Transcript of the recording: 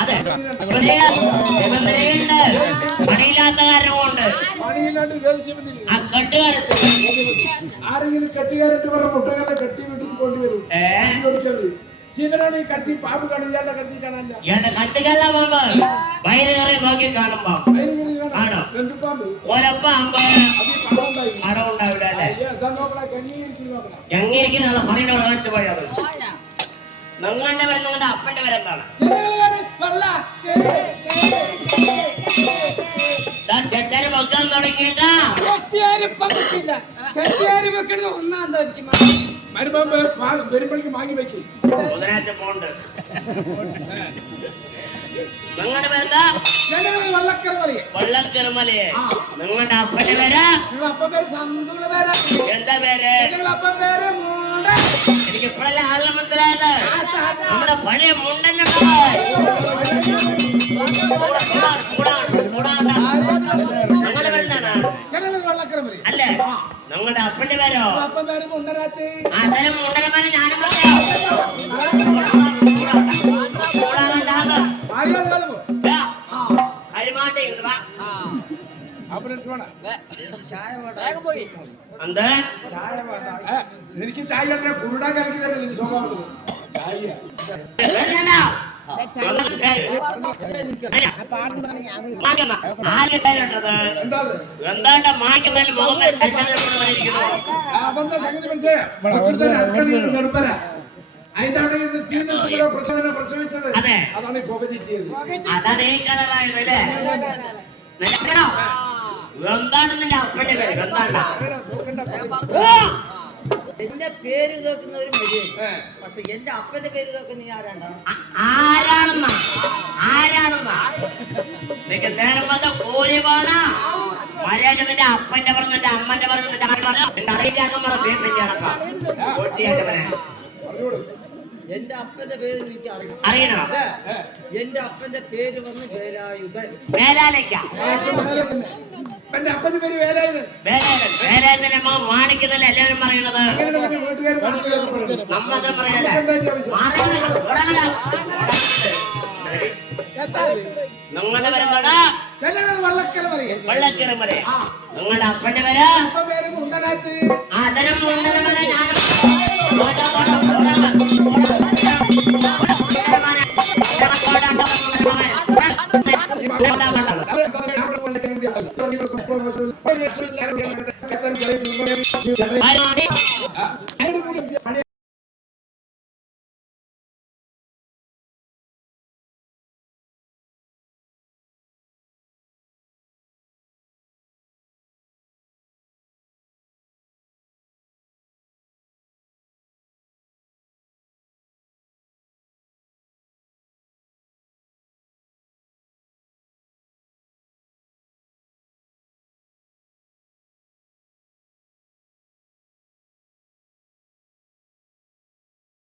അതെ പണിയില്ലാത്ത കാരണം കൊണ്ട് ആ കെട്ടുകാരൻ ആരെങ്കിലും കെട്ടുകാരിട്ട് പറഞ്ഞ മുട്ടകളെ കെട്ടി വീട്ടിൽ കൊണ്ടുവരും ശിവനാണ് കട്ടി പാമ്പ് കാണും ഇയാളുടെ കത്തി കാണാനില്ല കത്തിക്കെല്ലാം പോകുമ്പോ വയറ് കയറി നോക്കി കാണുമ്പോ ആണോ ഒരപ്പാകുമ്പോ പടം ഉണ്ടാവില്ല അല്ലേ എങ്ങനെയിരിക്കുന്ന പണിയുടെ കാണിച്ചു പോയത് നിങ്ങളുടെ വരെ നിങ്ങളുടെ അപ്പന്റെ വരെ എന്താണ് ചെട്ടാര് വെക്കാൻ തുടങ്ങിയിട്ടാ വരുമ്പോഴേക്കും വാങ്ങി വെക്കും ബുധനാഴ്ച പോണ്ട് നിങ്ങളുടെ പേരെന്താ വള്ളക്കരമലയെ നിങ്ങളുടെ അപ്പന്റെ പേര് എന്താ പേര് എനിക്ക് ഇപ്പോഴല്ലേ ആളുകൾ മനസ്സിലായത് നമ്മുടെ പഴയ മുണ്ടല്ലോ നിങ്ങളുടെ പേരെന്താണ് അല്ലേ നിങ്ങളുടെ അപ്പന്റെ പേരോ അതരം മുണ്ടരമല ഞാനും കരിമാട്ടെ എനിക്ക് ചായ കുരുടാൻ കലക്കി തന്നെ സ്വഭാവത്തിൽ ചായ എന്താ മാറ്റുന്നതിൽ അതെന്താ സംഗതി മനസ്സിലായോ നിർമ്മല അതിന്റെ അവിടെ നിന്ന് തീർന്നിട്ടുള്ള പ്രസവിച്ചത് അതാണ് ഈ പുക ചീറ്റിയത് അതാണ് ഈ കളറായതല്ലേ എന്താണ് നിന്റെ അപ്പന്റെ പേര് എന്റെ പേര് കേൾക്കുന്നവരും മര്യാദ പക്ഷെ എന്റെ അപ്പന്റെ പേര് കേൾക്കുന്ന നീ ആരാണെന്നാ നിനക്ക് നേരം വന്ന കോരിവാണ മര്യാദ നിന്റെ അപ്പന്റെ പറഞ്ഞു നിന്റെ അമ്മന്റെ പറഞ്ഞു നിന്റെ അമ്മ അറിയില്ലാത്ത പേര് പറ്റിയാണ് എന്റെ അപ്പന്റെ പേര് എനിക്ക് അറിയണം എന്റെ അപ്പന്റെ പേര് വന്ന് വേലായുധൻ എന്റെ അപ്പന്റെ പേര് വേലായുധൻ മാണിക്കുന്നല്ല എല്ലാവരും പറയണത് നമ്മളത്ര പറയല നിങ്ങളുടെ പേരെന്താടാ വള്ളക്കരമല നിങ്ങളുടെ അപ്പന്റെ പേര് അതരം മുണ്ടനമല ഞാൻ